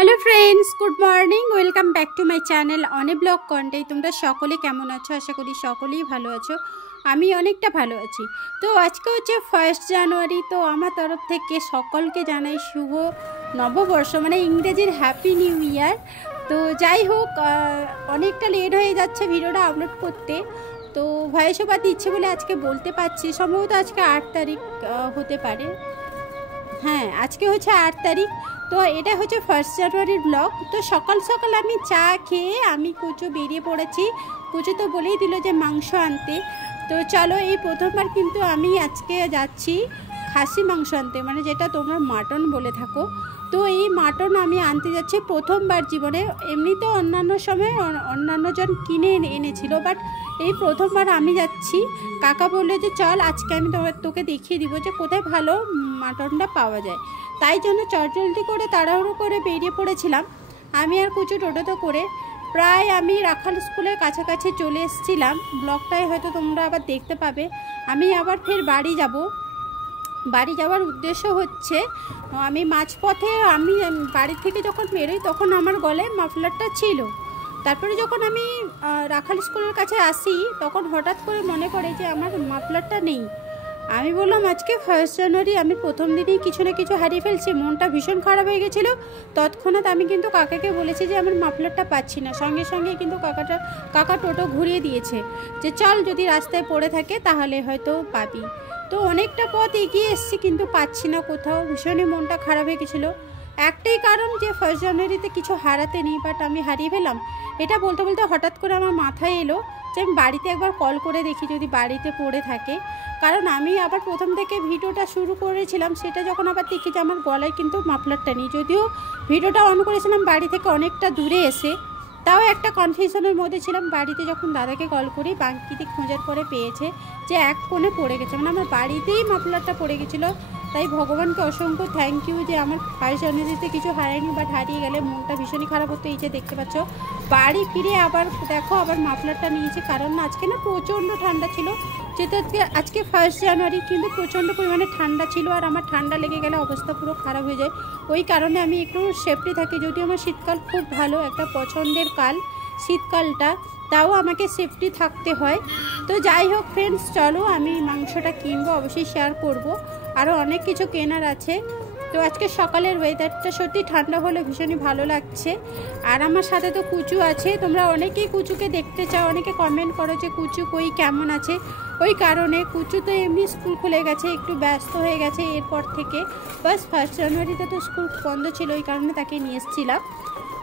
Hello friends, good morning. Welcome back to my channel অনে blog content. তোমরা সকলে কেমন আছো? আশা করি সকলেই ভালো আছো। আমি অনেকটা ভালো আছি। তো আজকে হচ্ছে 1 জানুয়ারি। তো আমার তরফ থেকে সকলকে জানাই শুভ নববর্ষ, মানে ইংরেজির হ্যাপি নিউ ইয়ার। তো যাই হোক, অনেকটা লেট হয়ে যাচ্ছে ভিডিওটা আপলোড করতে। তো ভয়েস ওভার দিচ্ছে বলে আজকে বলতে পারছি। সম্ভবত আজকে 8 তারিখ হতে পারে। হ্যাঁ, আজকে হচ্ছে 8 তারিখ। তো এটা হচ্ছে 1 জানুয়ারির ব্লগ। তো সকাল সকাল আমি চা খেয়ে আমি কুচু বেরিয়ে পড়েছি। কুচু তো বলেই দিল যে মাংস আনতে। তো চলো, এই প্রথমবার কিন্তু আমি আজকে যাচ্ছি খাসি মাংস আনতে, মানে যেটা তোমরা মাটন বলে থাকো। তো এই মাটন আমি আনতে যাচ্ছি প্রথমবার জীবনে। এমনিতে অন্যান্য সময় অন্যান্য জন কিনে এনেছিল, বাট এই প্রথমবার আমি যাচ্ছি। কাকা বললো যে চল আজকে আমি তোকে দেখিয়ে দিব যে কোথায় ভালো মাটনটা পাওয়া যায়। তাই জন্য চটজলদি করে তাড়াহুড়ো করে বেরিয়ে পড়েছিলাম আমি আর কুচু টোটোতে করে। প্রায় আমি রাখাল স্কুলের কাছাকাছি চলে এসেছিলাম। ব্লগটাই হয়তো তোমরা আবার দেখতে পাবে। আমি আবার ফের বাড়ি যাব। বাড়ি যাওয়ার উদ্দেশ্য হচ্ছে, আমি মাঝপথে আমি বাড়ি থেকে যখন বেরোই তখন আমার গলায় মাফলারটা ছিল। তারপরে যখন আমি রাখাল স্কুলের কাছে আসি তখন হঠাৎ করে মনে পড়ে যে আমার মাফলারটা নেই। আমি বললাম আজকে 1 জানুয়ারি, আমি প্রথম দিনেই কিছু না কিছু হারিয়ে ফেলছি। মনটা ভীষণ খারাপ হয়ে গেছিলো। তৎক্ষণাৎ আমি কিন্তু কাকাকে বলেছি যে আমার মাফলারটা পাচ্ছি না। সঙ্গে সঙ্গে কিন্তু কাকা টোটো ঘুরিয়ে দিয়েছে যে চল, যদি রাস্তায় পড়ে থাকে তাহলে হয়তো পাবি। তো অনেকটা পথ এগিয়ে এসেছি কিন্তু পাচ্ছি না কোথাও। ভীষণই মনটা খারাপ হয়ে গেছিলো। একটাই কারণ যে 1 জানুয়ারিতে কিছু হারাতে নেই, বাট আমি হারিয়ে ফেলাম। এটা বলতে বলতে হঠাৎ করে আমার মাথায় এলো যে আমি বাড়িতে একবার কল করে দেখি যদি বাড়িতে পড়ে থাকে। কারণ আমি আবার প্রথম থেকে ভিডিওটা শুরু করেছিলাম, সেটা যখন আবার দেখি যে আমার গলায় কিন্তু মাফলারটা নেই। যদিও ভিডিওটা অন করেছিলাম বাড়ি থেকে অনেকটা দূরে এসে, তাও একটা কনফিউশনের মধ্যে ছিলাম। বাড়িতে যখন দাদাকে কল করি, বাঙ্কিতে খোঁজার পরে পেয়েছে যে এক কোণে পড়ে গেছে, মানে আমার বাড়িতেই মাফলারটা পড়ে গেছিলো। তাই ভগবানকে অসংখ্য থ্যাংক ইউ যে আমার 1 জানুয়ারিতে কিছু হারায়নি, বাট হারিয়ে গেলে মনটা ভীষণই খারাপ হতো। এই যে দেখতে পাচ্ছ, বাড়ি ফিরে আবার দেখো আবার মাফলারটা নিয়েছি। কারণ না, আজকে না প্রচণ্ড ঠান্ডা ছিল। যেহেতু আজকে 1 জানুয়ারি, কিন্তু প্রচণ্ড পরিমাণে ঠান্ডা ছিল। আর আমার ঠান্ডা লেগে গেলে অবস্থা পুরো খারাপ হয়ে যায়। ওই কারণে আমি একটু সেফটি থাকি। যদিও আমার শীতকাল খুব ভালো, একটা পছন্দের কাল শীতকালটা, তাও আমাকে সেফটি থাকতে হয়। তো যাই হোক ফ্রেন্ডস, চলো আমি মাংসটা কিনবো, অবশ্যই শেয়ার করব। আরও অনেক কিছু কেনার আছে। তো আজকে সকালের ওয়েদারটা সত্যি ঠান্ডা হলে ভীষণই ভালো লাগছে। আর আমার সাথে তো কুচু আছে। তোমরা অনেকেই কুচুকে দেখতে চাও, অনেকে কমেন্ট করো যে কুচু কই, কেমন আছে। ওই কারণে কুচু তো এমনি স্কুল খুলে গেছে, একটু ব্যস্ত হয়ে গেছে এরপর থেকে। বাস 1 জানুয়ারিতে তো স্কুল বন্ধ ছিল, ওই কারণে তাকে নিয়ে এসেছিলাম।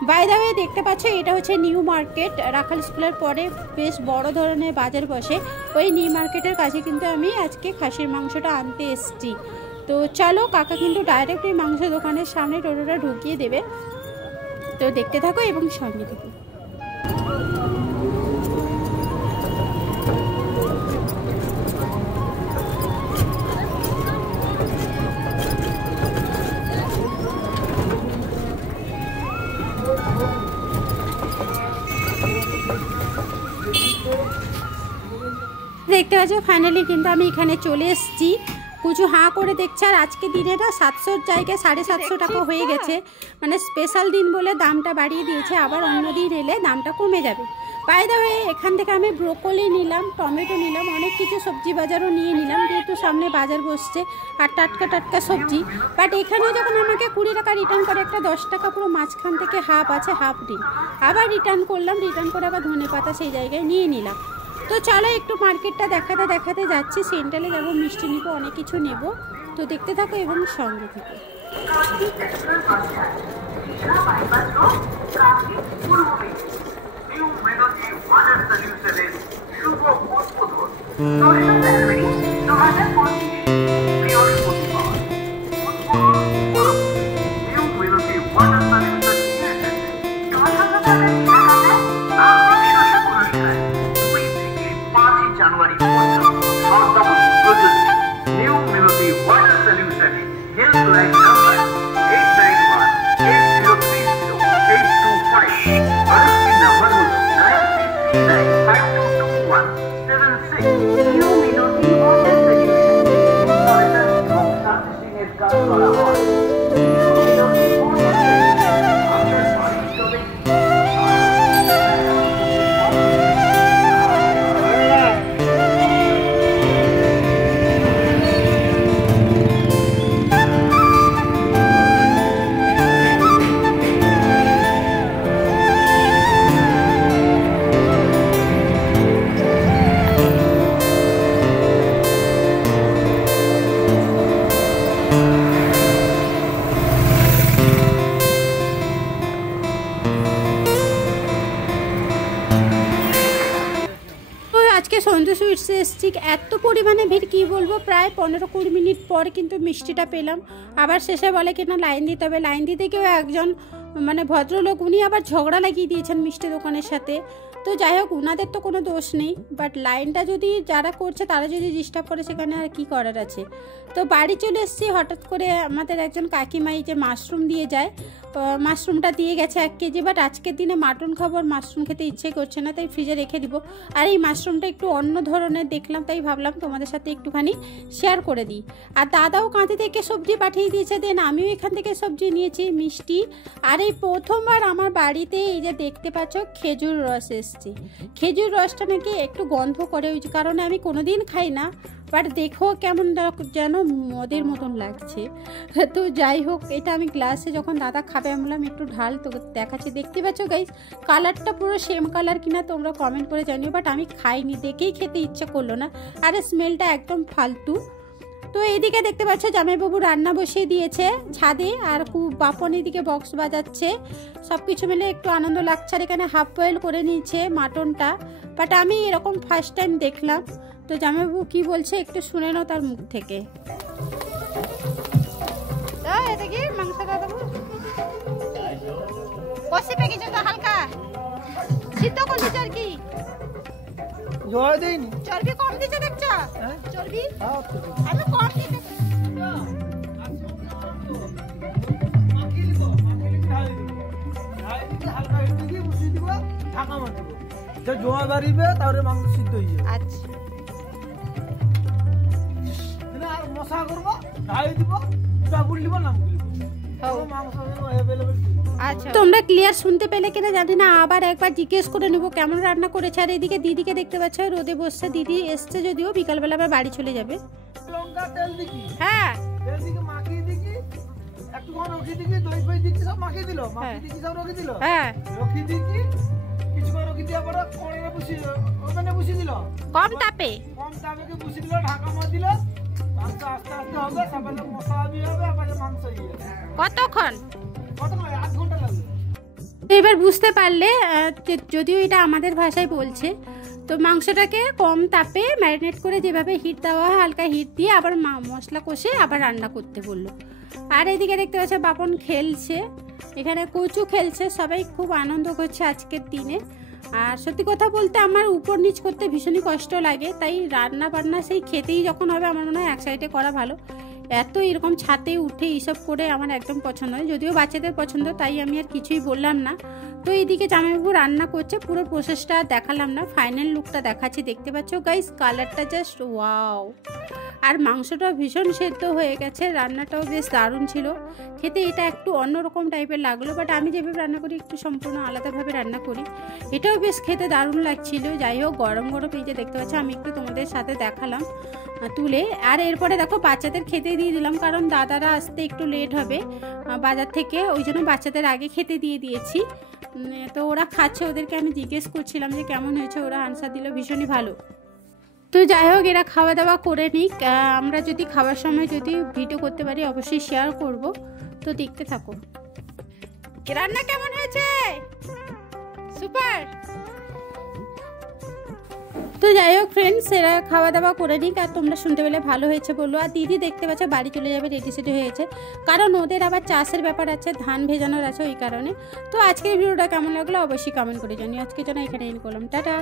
বাই দ্য ওয়ে, দেখতে পাচ্ছ এটা হচ্ছে নিউ মার্কেট। রাখাল স্কুলের পরে বেশ বড় ধরনের বাজার বসে। ওই নিউ মার্কেটের কাছে কিন্তু আমি আজকে খাসির মাংসটা আনতে এসেছি। তো চলো, কাকা কিন্তু ডাইরেক্ট এই মাংস দোকানের সামনে টোটোটা ঢুকিয়ে দেবে। তো দেখতে থাকো এবং সঙ্গে থাকো। দেখতে পাচ্ছ ফাইনালি কিন্তু আমি এখানে চলে এসেছি। কুচু হাঁ করে দেখছে। আর আজকে দিনে না 700-র জায়গায় 750 টাকা হয়ে গেছে। মানে স্পেশাল দিন বলে দামটা বাড়িয়ে দিয়েছে, আবার অন্য দিন এলে দামটা কমে যাবে। বাই দ্য ওয়ে, এখান থেকে আমি ব্রোকলি নিলাম, টমেটো নিলাম, অনেক কিছু সবজি বাজারও নিয়ে নিলাম, যেহেতু সামনে বাজার বসছে। আর টাটকা টাটকা সবজি। বাট এখানেও যখন আমাকে 20 টাকা রিটার্ন করে, একটা 10 টাকা পুরো মাঝখান থেকে হাফ আছে, হাফ দিন। আবার রিটার্ন করলাম, রিটার্ন করে আবার ধনেপাতা সেই জায়গায় নিয়ে নিলাম। তো চলো একটু মার্কেটটা দেখাতে দেখাতে যাচ্ছি। সেন্ট্রালে যাবো, মিষ্টি নিবো, অনেক কিছু নেব। তো দেখতে থাকো এবং সঙ্গে থাকো। বসতে এসেছি, এত পরিমাণে ভিড় কী বলবো, প্রায় 15-20 মিনিট পর কিন্তু মিষ্টিটা পেলাম। আবার শেষে বলে কিনা লাইন দিতে হবে, লাইন দিতে গিয়েও একজন মানে ভদ্রলোক উনি আবার ঝগড়া লাগিয়ে দিয়েছেন মিষ্টি দোকানের সাথে। তো যাই হোক, ওনাদের তো কোনো দোষ নেই, বাট লাইনটা যদি যারা করছে তারা যদি ডিস্টার্ব করে সেখানে আর কি করার আছে। তো বাড়ি চলে এসেছি, হঠাৎ করে আমাদের একজন কাকিমাই যে মাশরুম দিয়ে যায়, মাশরুমটা দিয়ে গেছে 1 কেজি, বাট আজকের দিনে মাটন খাবো আর মাশরুম খেতে ইচ্ছে করছে না, তাই ফ্রিজে রেখে দিব। আর এই মাশরুমটা একটু অন্য ধরনের দেখলাম, তাই ভাবলাম তোমাদের সাথে একটুখানি শেয়ার করে দিই। আর দাদাও কাঁথি থেকে সবজি পাঠিয়ে দিয়েছে, দেন আমিও এখান থেকে সবজি নিয়েছি, মিষ্টি। আর এই প্রথমবার আমার বাড়িতে এই যে দেখতে পাচ্ছ খেজুর রস এসছে। খেজুর রসটা নাকি একটু গন্ধ করে, ওই কারণে আমি কোনোদিন খাই না, বাট দেখো কেমন যেন মদের মতন লাগছে। তো যাই হোক, এটা আমি গ্লাসে যখন দাদা খাবে আমি বললাম একটু ঢাল, তো দেখাচ্ছি। দেখতে পাচ্ছ গাইস, কালারটা পুরো সেম কালার কিনা তোমরা কমেন্ট করে জানিও, বাট আমি খাইনি, দেখেই খেতে ইচ্ছা করলো না, আর স্মেলটা একদম ফালতু। তো এইদিকে দেখতে পাচ্ছ জামাইবাবু রান্না বসিয়ে দিয়েছে ছাদে, আর খুব বাপন এদিকে বক্স বাজাচ্ছে। সব কিছু মিলে একটু আনন্দ লাগছে। আর এখানে হাফ বয়েল করে নিয়েছে মাটনটা, বাট আমি এরকম ফার্স্ট টাইম দেখলাম। তো জামাইবাবু কি বলছে একটু শুনে নাও তার মুখ থেকে। মাংসটা দেবো কষে পেকেছে তো হালকা সিদ্ধ করে দিচ্ছে, আর কি জল দেইনি, চর্বি কম দিচ্ছে দেখছো, চর্বি আমি কম দিতে। জোয়া বাড়িবে তারপরে মাংস সিদ্ধ হয়ে যাবে। আচ্ছা, আর মশলা করবো, ঢালি দিব, চাবুল দিব, নাম মাংস অ্যাভেলেবল। আচ্ছা, তোমরা ক্লিয়ার শুনতে পেলে কিনা জানি না, আবার একবার জিজ্ঞেস করে নেবো কেমন রান্না করেছে। আর এদিকে দিদিকে দেখতে পাচ্ছ রোদে বসছে, দিদি এসছে যদিও, বিকালবেলা আবার বাড়ি চলে যাবে। লঙ্কা তেল দিকি, হ্যাঁ তেল দিকে মাখিয়ে দিকি, একটুখানি রখি দিকি, দই ফই দিকি, সব মাখিয়ে দিল, মাখিয়ে দিকি, সব রখি দিল, হ্যাঁ রখি দিকি, কিছুক্ষণ রখি দেওয়ার পরে কড়াইয়ে বসিয়ে ওখানে বসিয়ে দিল, কম তাপে বসিয়ে দিল, ঢাকা মার দিল, মাংস আস্তে আস্তে হবে, তারপরে মশলা দিয়ে হবে, তারপরে মাংস ইয়ে। কতক্ষণ? কতক্ষণ? 8 ঘন্টা লাগবে। এবার বুঝতে পারলে, যদিও এটা আমাদের ভাষায় বলছে, তো মাংসটাকে কম তাপে ম্যারিনেট করে যেভাবে হিট দেওয়া হয়, হালকা হিট দিয়ে আবার মশলা কষে আবার রান্না করতে বললো। আর এদিকে দেখতে পাচ্ছ বাপন খেলছে, এখানে কচু খেলছে, সবাই খুব আনন্দ করছে আজকের দিনে। আর সত্যি কথা বলতে আমার উপর নিচ করতে ভীষণই কষ্ট লাগে, তাই রান্না বান্না সেই খেতেই যখন হবে আমার মনে হয় এক সাইডে করা ভালো। এত এরকম ছাদে উঠে এইসব করে আমার একদম পছন্দ নয়, যদিও বাচ্চাদের পছন্দ, তাই আমি আর কিছুই বললাম না। তো এইদিকে জামাইবাবু রান্না করছে, পুরো প্রসেসটা দেখালাম না, ফাইনাল লুকটা দেখাচ্ছি। দেখতে পাচ্ছ গাইস, কালারটা জাস্ট ওয়াও। আর মাংসটাও ভীষণ সেদ্ধ হয়ে গেছে, রান্নাটাও বেশ দারুণ ছিল খেতে। এটা একটু অন্যরকম টাইপের লাগলো, বাট আমি যেভাবে রান্না করি একটু সম্পূর্ণ আলাদাভাবে রান্না করি। এটাও বেশ খেতে দারুণ লাগছিল। যাই হোক, গরম গরম এই যে দেখতে পাচ্ছ, আমি একটু তোমাদের সাথে দেখালাম তুলে। আর এরপরে দেখো বাচ্চাদের খেতে দিয়ে দিলাম, কারণ দাদারা আসতে একটু লেট হবে বাজার থেকে, ওই জন্য বাচ্চাদের আগে খেতে দিয়ে দিয়েছি। তো ওরা খাচ্ছে, ওদেরকে আমি জিজ্ঞেস করছিলাম যে কেমন হয়েছে, ওরা আনসার দিল ভীষণই ভালো। তো যাই হোক, এরা খাওয়া দাওয়া করে নিক, আমরা যদি খাওয়ার সময় যদি ভিডিও করতে পারি অবশ্যই শেয়ার করব। তো দেখতে থাকো। রান্না কেমন হয়েছে? সুপার। তো যাই হোক ফ্রেন্ডস, এরা খাওয়া দাওয়া করে নিক, আর তোমরা শুনতে পেলে ভালো হয়েছে বললো। আর দিদি দেখতে পাচ্ছ বাড়ি চলে যাবে, রেডি সেডি হয়েছে, কারণ ওদের আবার চাষের ব্যাপার আছে, ধান ভেজানোর আছে, ওই কারণে। তো আজকের ভিডিওটা কেমন লাগলো অবশ্যই কমেন্ট করে জানিও। আজকের জন্য এখানে এন্ড করলাম, টাটা।